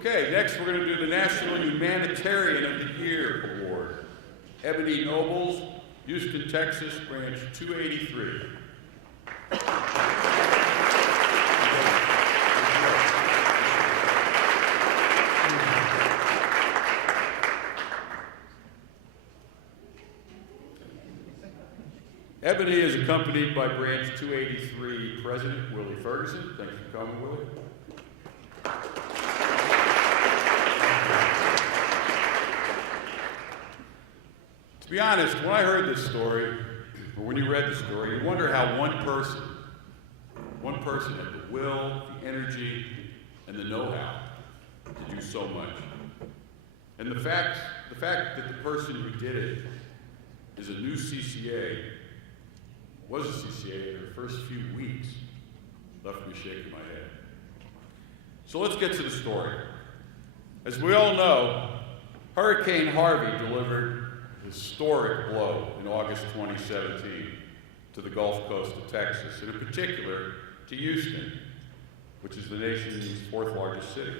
Okay, next we're going to do the National Humanitarian of the Year Award. Ebony Nobles, Houston, Texas, Branch 283. Ebony is accompanied by Branch 283 President Willie Ferguson. Thanks for coming, Willie. To be honest, when I heard this story, or when you read the story, you wonder how one person had the will, the energy, and the know-how to do so much. And the fact that the person who did it is a new CCA, was a CCA in her first few weeks, left me shaking my head. So let's get to the story. As we all know, Hurricane Harvey delivered a historic blow in August 2017 to the Gulf Coast of Texas, and in particular to Houston, which is the nation's fourth largest city.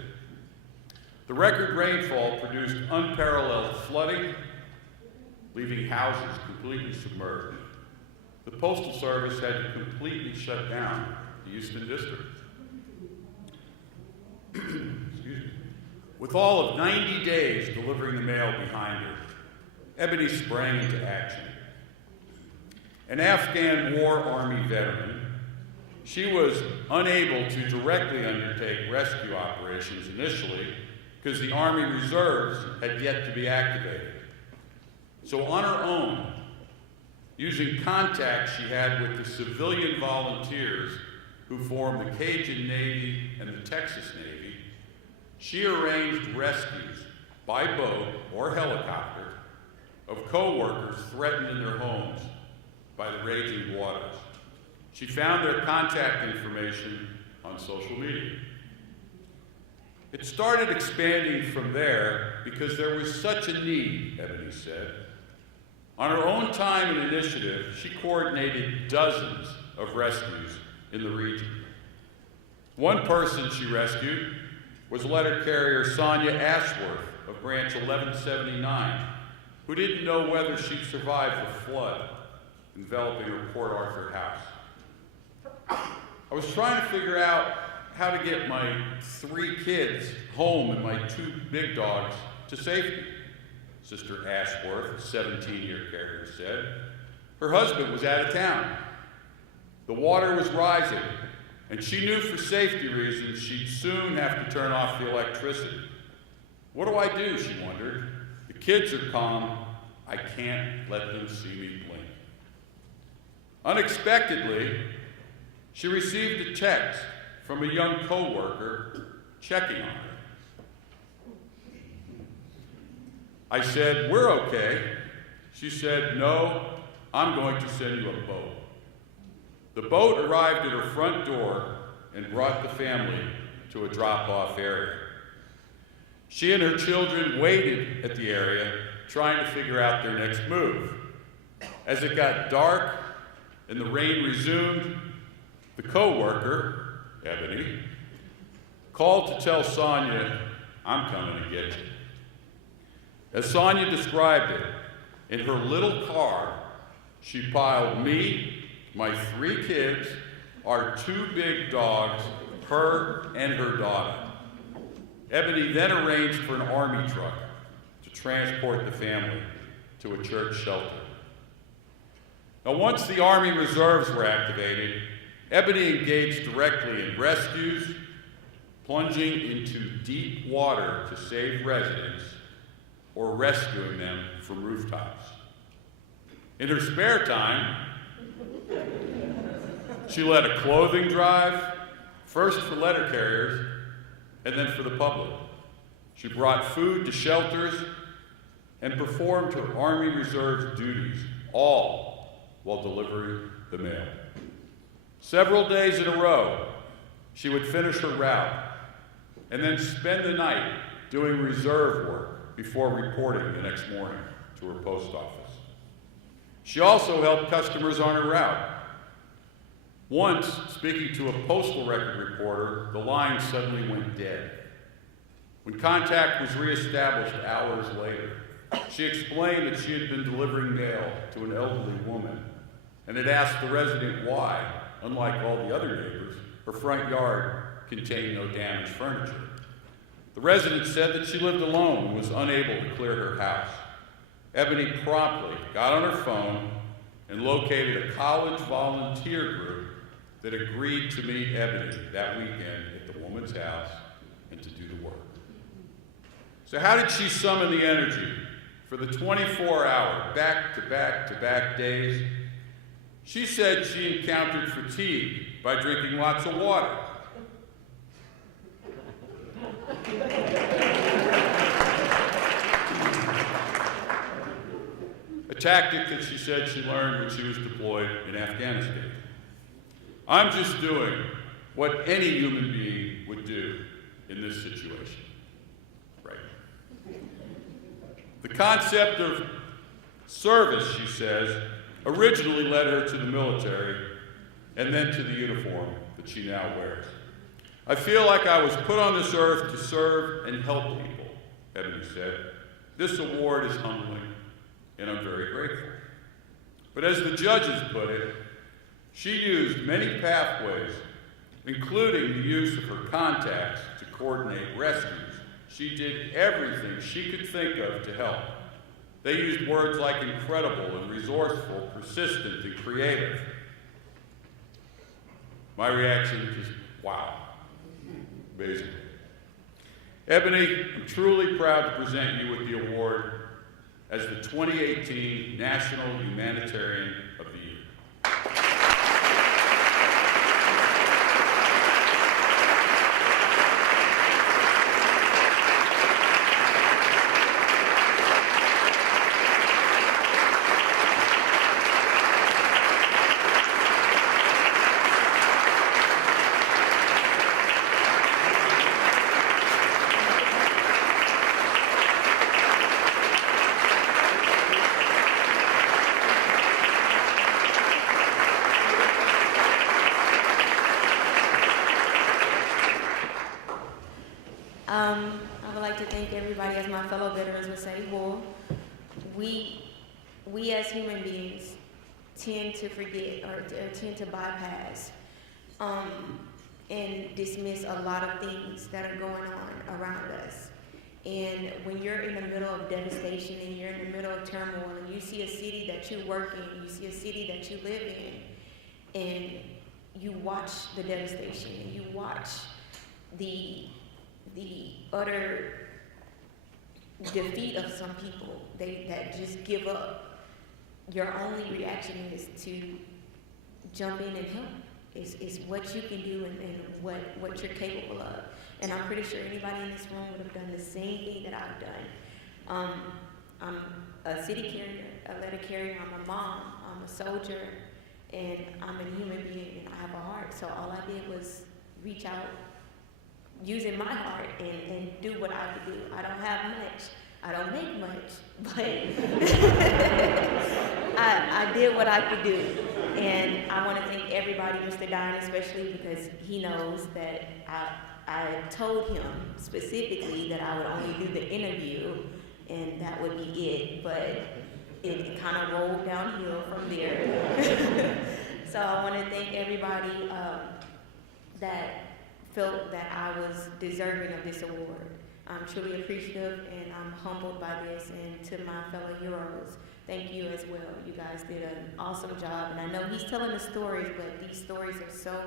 The record rainfall produced unparalleled flooding, leaving houses completely submerged. The Postal Service had to completely shut down the Houston district. Excuse me. With all of 90 days delivering the mail behind her, Ebony sprang into action. An Afghan War Army veteran, she was unable to directly undertake rescue operations initially because the Army Reserves had yet to be activated. So on her own, using contacts she had with the civilian volunteers who formed the Cajun Navy and the Texas Navy, she arranged rescues by boat or helicopter of co-workers threatened in their homes by the raging waters. She found their contact information on social media. It started expanding from there because there was such a need, Ebony said. On her own time and initiative, she coordinated dozens of rescues in the region. One person she rescued was letter carrier Sonia Ashworth of Branch 1179, who didn't know whether she'd survive the flood enveloping her Port Arthur house. I was trying to figure out how to get my 3 kids home and my 2 big dogs to safety, Sister Ashworth, a 17-year carrier, said. Her husband was out of town. The water was rising, and she knew for safety reasons she'd soon have to turn off the electricity. What do I do, she wondered. The kids are calm. I can't let them see me blink. Unexpectedly, she received a text from a young co-worker checking on her. I said, "We're okay." She said, "No, I'm going to send you a boat." The boat arrived at her front door and brought the family to a drop-off area. She and her children waited at the area, trying to figure out their next move. As it got dark and the rain resumed, the co-worker, Ebony, called to tell Sonia, "I'm coming to get you." As Sonia described it, in her little car, she piled me, my 3 kids, our 2 big dogs, her and her daughter. Ebony then arranged for an Army truck to transport the family to a church shelter. Now, once the Army Reserves were activated, Ebony engaged directly in rescues, plunging into deep water to save residents, or rescuing them from rooftops. In her spare time, she led a clothing drive, first for letter carriers, and then for the public. She brought food to shelters and performed her Army Reserve duties, all while delivering the mail. Several days in a row, she would finish her route and then spend the night doing reserve work before reporting the next morning to her post office. She also helped customers on her route. Once, speaking to a postal record reporter, the line suddenly went dead. When contact was reestablished hours later, she explained that she had been delivering mail to an elderly woman and had asked the resident why, unlike all the other neighbors, her front yard contained no damaged furniture. The resident said that she lived alone and was unable to clear her house. Ebony promptly got on her phone and located a college volunteer group that agreed to meet Ebony that weekend at the woman's house and to do the work. So how did she summon the energy for the 24-hour back-to-back-to-back days? She said she encountered fatigue by drinking lots of water. A tactic that she said she learned when she was deployed in Afghanistan. I'm just doing what any human being would do in this situation. Right. The concept of service, she says, originally led her to the military and then to the uniform that she now wears. I feel like I was put on this earth to serve and help people, Ebony said. This award is humbling, and I'm very grateful. But as the judges put it, she used many pathways, including the use of her contacts to coordinate rescues. She did everything she could think of to help. They used words like incredible and resourceful, persistent and creative. My reaction is, wow, amazing. Ebony, I'm truly proud to present you with the award as the 2018 National Humanitarian of the Year. I would like to thank everybody, as my fellow veterans would say. Well, we as human beings tend to forget or tend to bypass and dismiss a lot of things that are going on around us. And when you're in the middle of devastation and you're in the middle of turmoil and you see a city that you work in, you see a city that you live in, and you watch the devastation and you watch the utter defeat of some people that just give up, your only reaction is to jump in and help. It's what you can do and what you're capable of. And I'm pretty sure anybody in this room would have done the same thing that I've done. I'm a city carrier, a letter carrier, I'm a mom, I'm a soldier, and I'm a human being and I have a heart. So all I did was reach out using my heart and do what I could do. I don't have much, I don't make much, but I did what I could do. And I want to thank everybody, Mr. Dine especially, because he knows that I told him specifically that I would only do the interview and that would be it, but it kind of rolled downhill from there. So I want to thank everybody that felt that I was deserving of this award. I'm truly appreciative and I'm humbled by this, and to my fellow heroes, thank you as well. You guys did an awesome job, and I know he's telling the stories, but these stories are so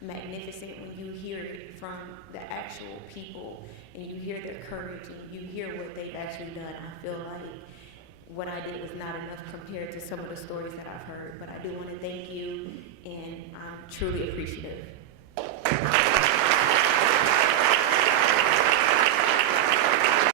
magnificent when you hear it from the actual people and you hear their courage and you hear what they've actually done. I feel like what I did was not enough compared to some of the stories that I've heard, but I do want to thank you and I'm truly appreciative.